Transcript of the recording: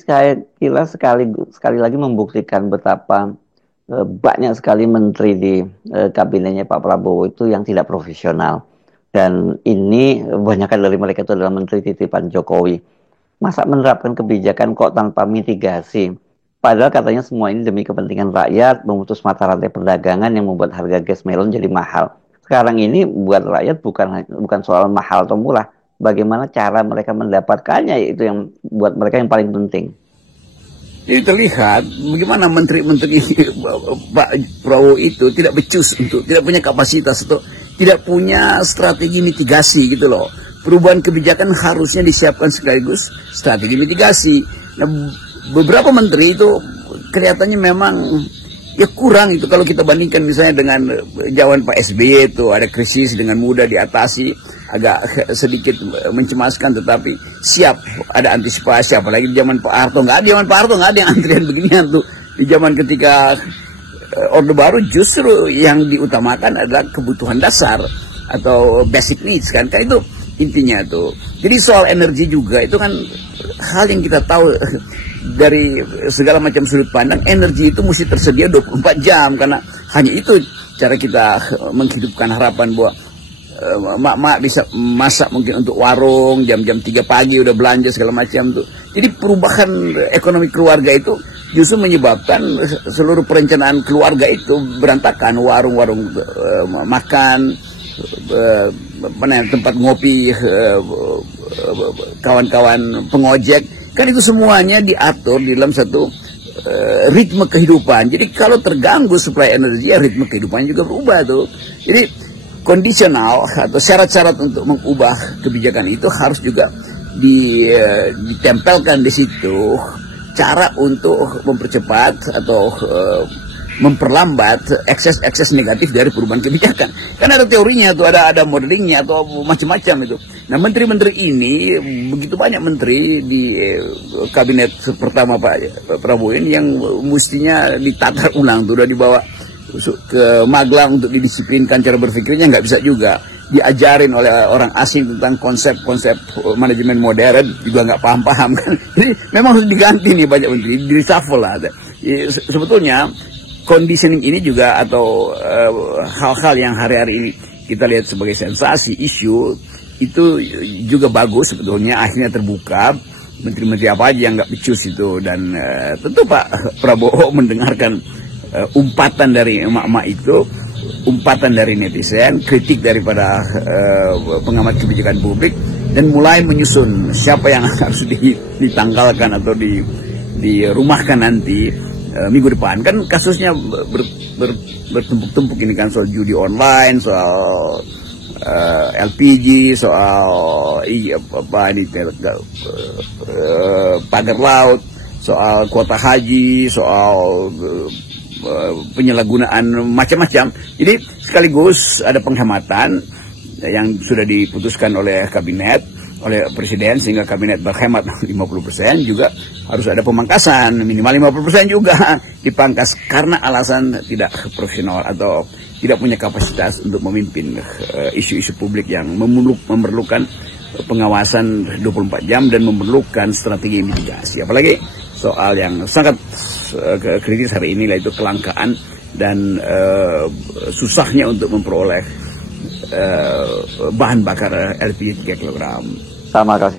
Saya kira sekali lagi membuktikan betapa banyak sekali menteri di kabinetnya Pak Prabowo itu yang tidak profesional. Dan ini kebanyakan dari mereka itu adalah menteri titipan Jokowi. Masa menerapkan kebijakan kok tanpa mitigasi? Padahal katanya semua ini demi kepentingan rakyat, memutus mata rantai perdagangan yang membuat harga gas melon jadi mahal. Sekarang ini buat rakyat bukan soal mahal atau murah, bagaimana cara mereka mendapatkannya itu yang buat mereka yang paling penting. Jadi terlihat bagaimana menteri-menteri Pak Prabowo itu tidak becus tidak punya kapasitas atau tidak punya strategi mitigasi gitu loh. Perubahan kebijakan harusnya disiapkan sekaligus strategi mitigasi. Nah, beberapa menteri itu kelihatannya memang ya kurang itu kalau kita bandingkan misalnya dengan zaman Pak SBY itu ada krisis dengan mudah diatasi, agak sedikit mencemaskan tetapi siap ada antisipasi. Apalagi di zaman Pak Harto nggak ada yang antrian beginian tuh. Di zaman ketika Orde Baru justru yang diutamakan adalah kebutuhan dasar atau basic needs kan itu intinya tuh. Jadi soal energi juga itu kan hal yang kita tahu dari segala macam sudut pandang. Energi itu mesti tersedia 24 jam karena hanya itu cara kita menghidupkan harapan bahwa mak-mak bisa masak mungkin untuk warung jam-jam 3 pagi udah belanja segala macam tuh. Jadi perubahan ekonomi keluarga itu justru menyebabkan seluruh perencanaan keluarga itu berantakan. Warung-warung makan, tempat ngopi, kawan-kawan pengojek, kan itu semuanya diatur di dalam satu ritme kehidupan. Jadi kalau terganggu suplai energi, ya ritme kehidupan juga berubah tuh. Jadi kondisional atau syarat-syarat untuk mengubah kebijakan itu harus juga ditempelkan di situ cara untuk mempercepat atau memperlambat ekses-ekses negatif dari perubahan kebijakan. Karena ada teorinya tuh, ada modelingnya atau macam-macam itu. Nah, menteri-menteri ini begitu banyak menteri di kabinet pertama Pak Prabowo ini yang mestinya ditatar ulang tuh, udah dibawa ke Magelang untuk didisiplinkan cara berpikirnya, nggak bisa juga diajarin oleh orang asing tentang konsep-konsep manajemen modern juga nggak paham-paham kan. Jadi memang harus diganti nih banyak menteri, di reshuffle lah. Sebetulnya conditioning ini juga atau hal-hal yang hari-hari ini kita lihat sebagai sensasi isu itu juga bagus sebetulnya, akhirnya terbuka menteri-menteri apa aja yang nggak becus itu. Dan tentu Pak Prabowo mendengarkan umpatan dari emak-emak itu, umpatan dari netizen, kritik daripada pengamat kebijakan publik, dan mulai menyusun siapa yang harus ditanggalkan atau dirumahkan nanti minggu depan. Kan kasusnya bertumpuk-tumpuk ini kan, soal judi online, soal LPG, soal pagar laut, soal kuota haji, soal penyalahgunaan macam-macam. Jadi sekaligus ada penghematan yang sudah diputuskan oleh kabinet, oleh presiden, sehingga kabinet berhemat 50%, juga harus ada pemangkasan minimal 50% juga dipangkas karena alasan tidak profesional atau tidak punya kapasitas untuk memimpin isu-isu publik yang memerlukan pengawasan 24 jam dan memerlukan strategi mitigasi. Apalagi soal yang sangat kritis hari ini, yaitu kelangkaan dan susahnya untuk memperoleh bahan bakar LPG 3 kg. Sama kasih.